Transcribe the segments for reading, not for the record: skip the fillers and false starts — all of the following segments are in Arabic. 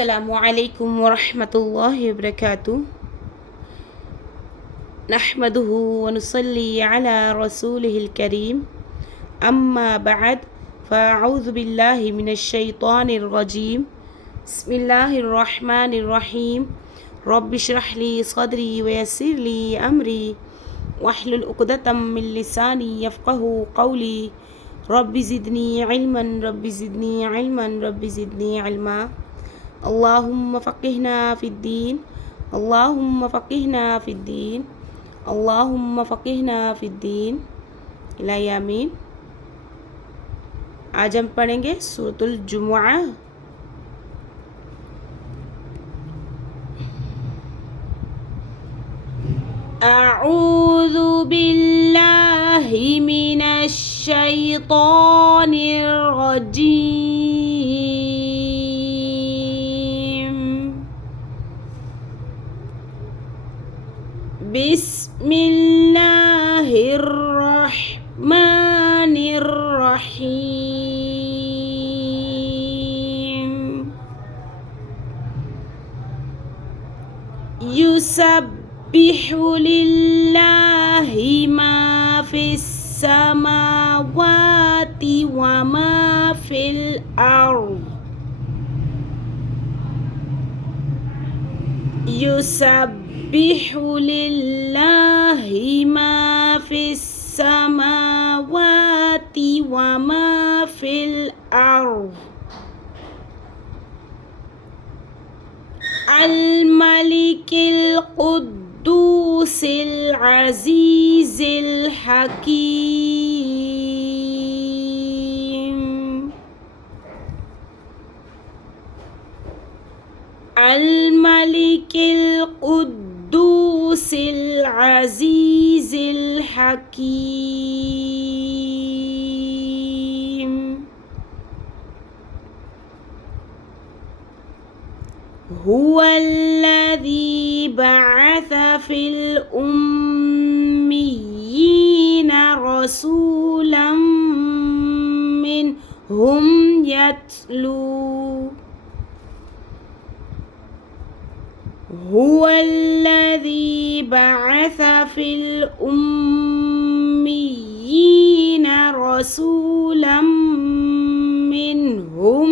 السلام عليكم ورحمة الله وبركاته. نحمده ونصلي على رسوله الكريم. أما بعد فأعوذ بالله من الشيطان الرجيم. بسم الله الرحمن الرحيم. رب اشرح لي صدري ويسر لي أمري واحلل عقدة من لساني يفقه قولي. رب زدني علما رب زدني علما رب زدني علما. اللهم فقهنا في الدين اللهم فقهنا في الدين اللهم فقهنا في الدين इलाही आमीन। आज हम पढ़ेंगे सूरतुल जुमुआ। अऊज़ु बिल्लाहि मिनश शैतानिर रजीम। बिस्मिल्लाहिर रहमानिर रहीम। युसब्बिहु लिल्लाहि मा फिस समावाति व मा फिल अर्द। युसब्बिहु लिल्लाहि मा फिस समावाति व मा फिल अर्द। अल मलिकिल कुद्दूसिल अज़ीज़िल हकीम। अल मलिकिल कुद्दूसिल अज़ीज़िल हकीम। हुवल्लज़ी बअथ फिल उम्मिय्यीन रसूलन मिनहुम यत्लू। हुवल्लज़ी बअथ फिल उम्मिय्यीन रसूलन मिनहुम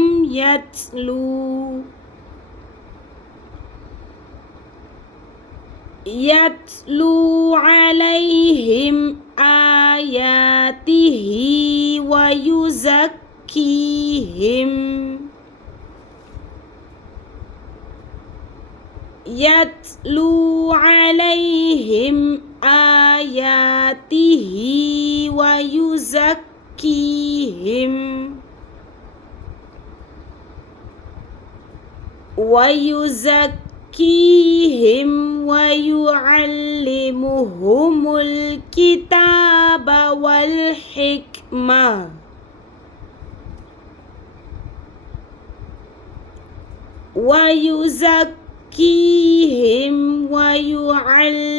यत्लू अलैहिम आयातिही व युज़क्कीहिम। यत्लू अलैहिम आयातिही व युज़क्कीहिम व युअल्लिमुहुमुल किताब वल हिकमा। व युज़क्कीहिम व युअल्लिमुहुमुल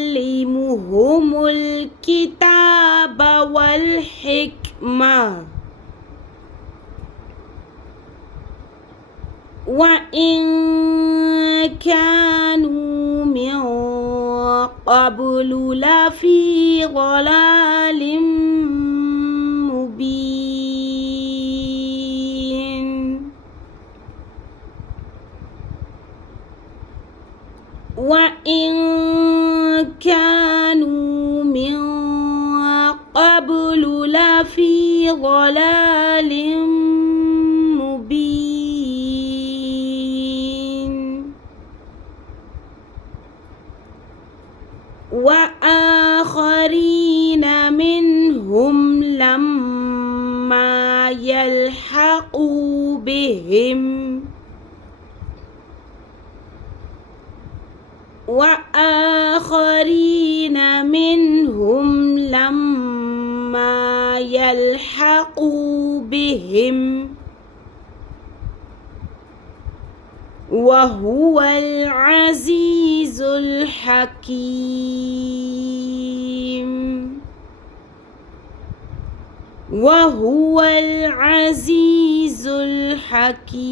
किताब वल हिकमा। व इन कानू मिन क़ब्लु लफ़ी ज़लालिम मुबीन। व इन कानू मिन क़ब्लु लफ़ी ज़लालिम व आखरीन मिनहुम लम्मा यल्हक़ू बिहिम। व आखरीन मिनहुम लम्मा यल्हक़ू बिहिम वहुवल अज़ीज़ुल हकीम। वहुवल अज़ीज़ुल हकीम।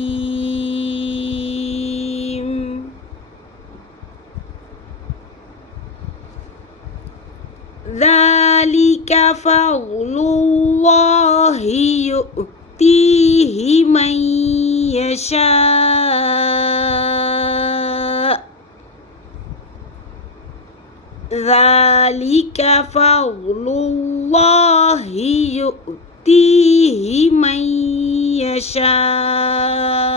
ذلك فضل الله يؤتيه من يشاء ذلك فضل الله يؤتيه من يشاء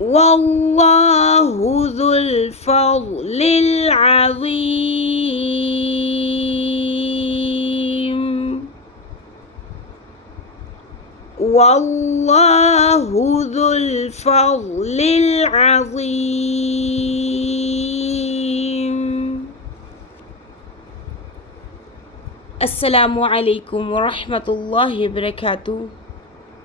والله ذو الفضل العظيم والله ذو الفضل العظيم السلام عليكم ورحمة الله وبركاته